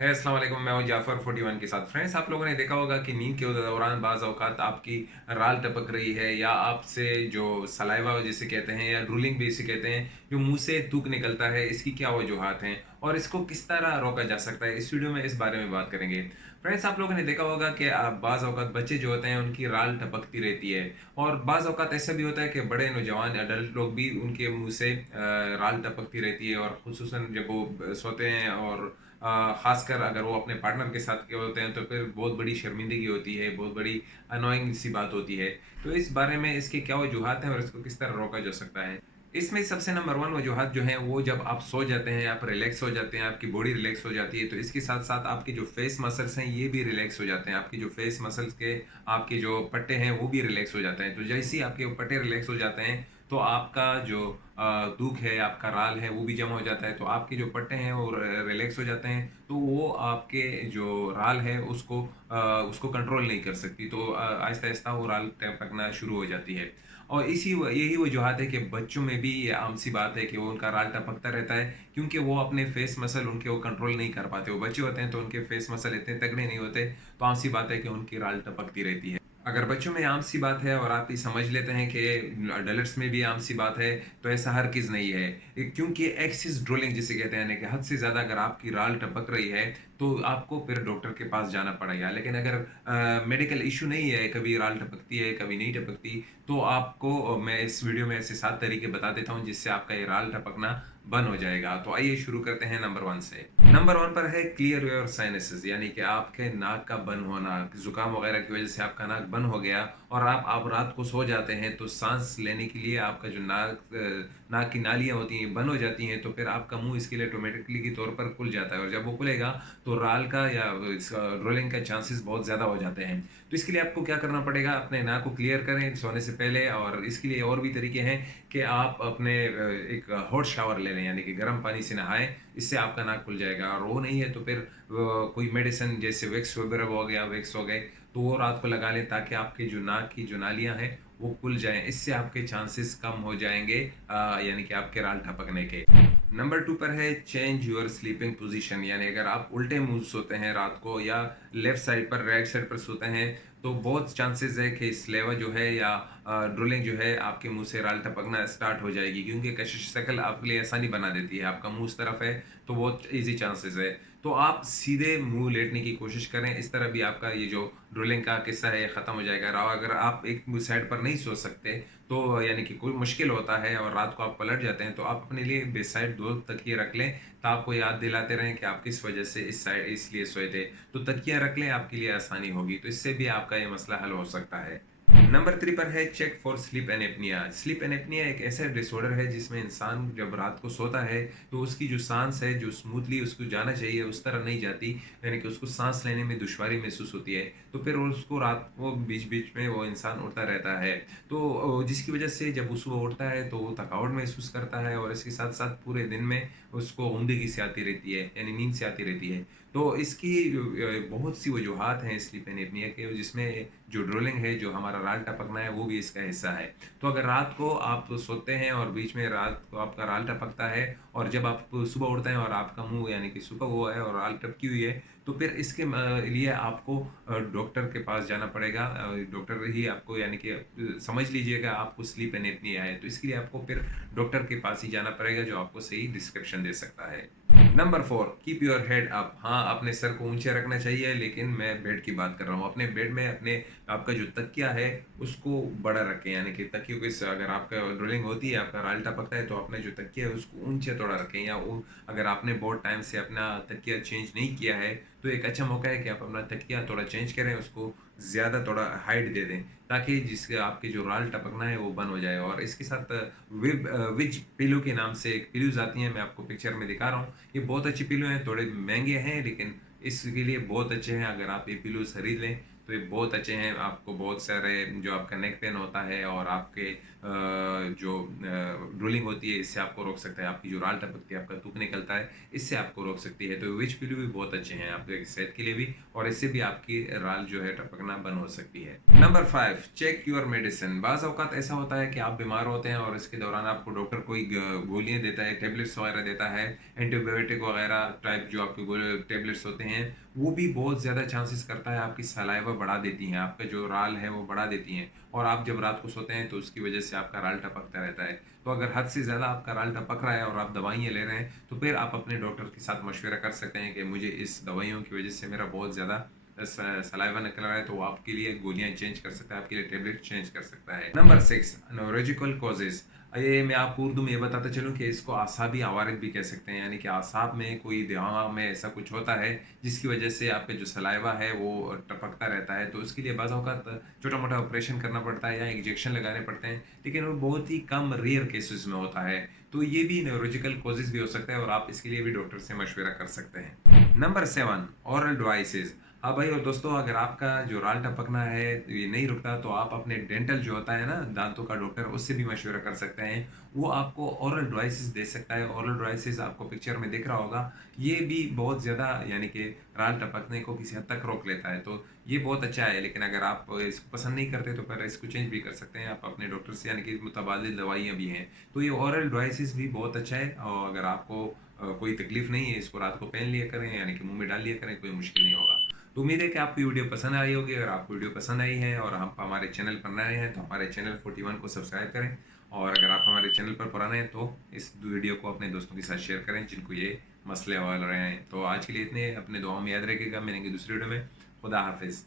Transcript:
है अस्सलाम वालेकुम। मैं हूं जाफ़र 41 के साथ। फ्रेंड्स, आप लोगों ने देखा होगा कि नींद के दौरान बाज़ औक़ात आपकी राल टपक रही है या आपसे जो सलाइवा जिसे कहते हैं या ड्रूलिंग भी इसे कहते हैं, जो मुंह से थूक निकलता है, इसकी क्या वजूहात हैं और इसको किस तरह रोका जा सकता है। इस वीडियो में इस बारे में बात करेंगे। फ्रेंड्स, आप लोगों ने देखा होगा कि बाज़ औक़ात बच्चे जो होते हैं उनकी राल टपकती रहती है और बाज़ औक़ात ऐसा भी होता है कि बड़े नौजवान अडल्ट लोग भी उनके मुंह से राल टपकती रहती है और ख़ुसूसन जब वो सोते हैं और ख़ासकर अगर वो अपने पार्टनर के साथ के होते हैं तो फिर बहुत बड़ी शर्मिंदगी होती है, बहुत बड़ी अनोइंग सी बात होती है। तो इस बारे में इसके क्या वजूहात हैं और इसको किस तरह रोका जा सकता है? इसमें सबसे नंबर 1 वजूहात जो हैं वो जब आप सो जाते हैं, आप रिलैक्स हो जाते हैं, आपकी बॉडी रिलैक्स हो जाती है, तो इसके साथ-साथ आपके जो फेस मसल्स हैं ये भी रिलैक्स हो जाते हैं। आपकी जो फेस मसल्स के आपके जो पट्टे हैं वो भी रिलैक्स हो जाते हैं। तो जैसे ही आपके पट्टे रिलैक्स हो जाते हैं तो आपका जो दूध है, आपका राल है वो भी जमा हो जाता है। तो आपके जो पट्टे हैं वो रिलैक्स हो जाते हैं, तो वो आपके जो राल है उसको कंट्रोल नहीं कर सकती। तो आहिस्ता-आहिस्ता वो राल टपकना शुरू हो जाती है। और यही वजूहत है कि बच्चों में भी ये आम सी बात है कि वो उनका राल टपकता रहता है, क्योंकि वो अपने फेस मसल उनके वो कंट्रोल नहीं कर पाते। वो बच्चे होते हैं तो उनके फेस मसल इतने तगड़े नहीं होते, तो आम सी बात है कि उनकी राल टपकती रहती है। अगर बच्चों में आम सी बात है और आप ये समझ लेते हैं कि अडल्ट्स में भी आम सी बात है, तो ऐसा हरगिज़ नहीं है। क्योंकि एक्सेस ड्रोलिंग जिसे कहते हैं, यानी कि हद से ज़्यादा अगर आपकी राल टपक रही है, तो आपको फिर डॉक्टर के पास जाना पड़ेगा। लेकिन अगर मेडिकल इश्यू नहीं है, कभी राल टपकती है, कभी नहीं टपकती, तो आपको मैं इस वीडियो में ऐसे 7 तरीके बता देता हूँ जिससे आपका ये राल टपकना बंद हो जाएगा। तो आइए शुरू करते हैं नंबर 1 से। नंबर 1 पर है क्लियर योर साइनसेस, यानी कि आपके नाक का बंद होना, ज़ुकाम वगैरह की वजह से आपका नाक बंद हो गया और आप रात को सो जाते हैं, तो साँस लेने के लिए आपका जो नाक की नालियाँ होती हैं बंद हो जाती हैं, तो फिर आपका मुँह इसके लिए ऑटोमेटिकली के तौर पर खुल जाता है और जब वो खुलेगा तो राल का या इस रोलिंग का चांसेस बहुत ज़्यादा हो जाते हैं। तो इसके लिए आपको क्या करना पड़ेगा, अपने नाक को क्लियर करें सोने से पहले। और इसके लिए और भी तरीके हैं कि आप अपने एक हॉट शावर ले लें, यानी कि गर्म पानी से नहाएँ, इससे आपका नाक खुल जाएगा। और वो नहीं है तो फिर कोई मेडिसिन जैसे विक्स वगैरह हो गया, विक्स हो गए, तो वो रात को लगा लें ताकि आपकी जो नाक की जो नालियाँ हैं वो खुल जाएँ। इससे आपके चांसेस कम हो जाएँगे यानी कि आपके राल टपकने के। नंबर 2 पर है चेंज योर स्लीपिंग पोज़ीशन, यानी अगर आप उल्टे मुँह सोते हैं रात को या लेफ्ट साइड पर, राइट साइड पर सोते हैं, तो बहुत चांसेस है कि स्लेवा जो है या ड्रोलिंग जो है आपके मुँह से राल टपकना स्टार्ट हो जाएगी, क्योंकि कशिश शक्ल आपके लिए आसानी बना देती है। आपका मुँह उस तरफ है तो बहुत ईज़ी चांसेस है। तो आप सीधे मुँह लेटने की कोशिश करें, इस तरह भी आपका ये जो ड्रोलिंग का किस्सा है ये ख़त्म हो जाएगा। और अगर आप एक मुँह साइड पर नहीं सो सकते, तो यानी कि कोई मुश्किल होता है और रात को आप पलट जाते हैं, तो आप अपने लिए बेड साइड 2 तकिए रख लें, तो आपको याद दिलाते रहें कि आप किस वजह से इस साइड इसलिए सोए थे। तो तकिया रख लें, आपके लिए आसानी होगी, तो इससे भी आपका ये मसला हल हो सकता है। नंबर 3 पर है चेक फॉर स्लीप एनेपनिया। स्लीप एनेपनिया एक ऐसा डिसऑर्डर है जिसमें इंसान जब रात को सोता है तो उसकी जो सांस है जो स्मूथली उसको जाना चाहिए उस तरह नहीं जाती, यानी कि उसको सांस लेने में दुश्वारी महसूस होती है। तो फिर उसको रात को बीच-बीच में वो इंसान उठता रहता है। तो जिसकी वजह से जब वो सुबह उठता है तो वो थकावट महसूस करता है और इसके साथ-साथ पूरे दिन में उसको ऊँघने सी आती रहती है, यानी नींद सी आती रहती है। तो इसकी बहुत सी वजूहात हैं स्लीप एनेपनिया के, जिसमें जो ड्रोलिंग है, जो हमारा राल टपकना है, वो भी इसका हिस्सा है। तो अगर रात को आप सोते हैं और बीच में रात को आपका राल टपकता है और जब आप सुबह उठते हैं और आपका मुँह यानी कि सूखा हुआ है और राल टपकी हुई है, तो फिर इसके लिए आपको डॉक्टर के पास जाना पड़ेगा। डॉक्टर ही आपको यानी कि समझ लीजिएगा आपको स्लीप एनेपनिया है, तो इसके लिए आपको फिर डॉक्टर के पास ही जाना पड़ेगा जो आपको सही डिस्क्रिप्शन दे सकता है। Number 4, keep your head up. हाँ, अपने सर को ऊँचे रखना चाहिए, लेकिन मैं बेड की बात कर रहा हूँ। अपने बेड में अपने आपका जो तकिया है, उसको बड़ा रखें, यानी कि तकियों के स अगर आपका ड्रोलिंग होती है, आपका राल टपकता है, तो अपने जो तकिया है, उसको ऊँचे थोड़ा रखें। या वो अगर आपने बहुत टाइम से अपना तकिया चेंज नहीं किया है, तो एक अच्छा मौका है कि आप अपना तकिया थोड़ा चेंज करें, उसको ज़्यादा थोड़ा हाइट दे दें, ताकि जिससे आपके जो राल टपकना है, वो बंद हो जाए। और इसके साथ विज पिलो के नाम से एक पिलोज़ आती हैं, मैं आपको पिक्चर में दिखा रहा हूँ। ये बहुत अच्छी पिलो हैं, थोड़े महँगे हैं, लेकिन इसके लिए बहुत अच्छे हैं। अगर आप ये पिलोज़ खरीद लें, तो ये बहुत अच्छे हैं। आपको बहुत सारे जो आपका नेक पेन होता है और आपके जो ड्रूलिंग होती है, इससे आपको रोक सकता है। आपकी जो राल टपकती है, आपका थूक निकलता है, इससे आपको रोक सकती है। तो विच पिल्लू भी बहुत अच्छे हैं आपके सेहत के लिए भी, और इससे भी आपकी राल जो है टपकना बंद हो सकती है। Number 5, check your medicine. बाज़ औक़ात ऐसा होता है कि आप बीमार होते हैं और इसके दौरान आपको डॉक्टर कोई गोलियाँ देता है, टेबलेट्स वगैरह देता है, एंटीबायोटिक वगैरह टाइप जो आपके टेबलेट्स होते हैं, वो भी बहुत ज़्यादा चांसेस करता है आपकी सलाइवा बढ़ा देती हैं, आपका जो राल है वो बढ़ा देती हैं, और आप जब रात को सोते हैं तो उसकी वजह से आपका राल टपकता रहता है। तो अगर हद से ज़्यादा आपका राल टपक रहा है और आप दवाइयाँ ले रहे हैं, तो फिर आप अपने डॉक्टर के साथ मशवरा कर सकते हैं कि मुझे इस दवाइयों की वजह से मेरा बहुत ज़्यादा सलाइवा निकल रहा है, तो वो आपके लिए गोलियां चेंज कर सकता है, आपके लिए टेबलेट चेंज कर सकता है। Number 6, neurological causes. ये मैं आपको उर्दू में ये बताता चलूँ कि इसको आसाबी आवारिद भी कह सकते हैं, यानी कि आसाब में कोई दिमाग में ऐसा कुछ होता है जिसकी वजह से आपके जो सलाइवा है वो टपकता रहता है। तो उसके लिए बाज़ औक़ात छोटा मोटा ऑपरेशन करना पड़ता है या इंजेक्शन लगाने पड़ते हैं, लेकिन वो बहुत ही कम रेयर केसेस में होता है। तो ये भी न्यूरोलॉजिकल कॉजेज भी हो सकता है और आप इसके लिए भी डॉक्टर से मशवरा कर सकते हैं। Number 7, oral devices. हाँ भाई और दोस्तों, अगर आपका जो राल टपकना है ये नहीं रुकता, तो आप अपने डेंटल जो होता है ना, दांतों का डॉक्टर, उससे भी मशवरा कर सकते हैं। वो आपको ओरल डिवाइसेस दे सकता है। ओरल डिवाइसेस आपको पिक्चर में दिख रहा होगा, ये भी बहुत ज़्यादा यानी कि राल टपकने को किसी हद तक रोक लेता है। तो ये बहुत अच्छा है, लेकिन अगर आप इसको पसंद नहीं करते तो फिर इसको चेंज भी कर सकते हैं आप अपने डॉक्टर से, यानी कि मुतबादिल दवाइयाँ भी हैं। तो ये ओरल डिवाइसेस भी बहुत अच्छा है, और अगर आपको कोई तकलीफ नहीं है, इसको रात को पहन लिया करें, यानी कि मुंह में डाल लिया करें, कोई मुश्किल नहीं होगा। तो उम्मीद है कि आपको वीडियो पसंद आई होगी। अगर आपको वीडियो पसंद आई है और हम हमारे चैनल पर नए हैं तो हमारे चैनल 41 को सब्सक्राइब करें, और अगर आप हमारे चैनल पर पुराने हैं तो इस वीडियो को अपने दोस्तों के साथ शेयर करें जिनको ये मसले हो रहे हैं। तो आज के लिए इतने, अपने दुआओं में याद रखिएगा। मिलेंगे दूसरी वीडियो में। खुदा हाफिज़।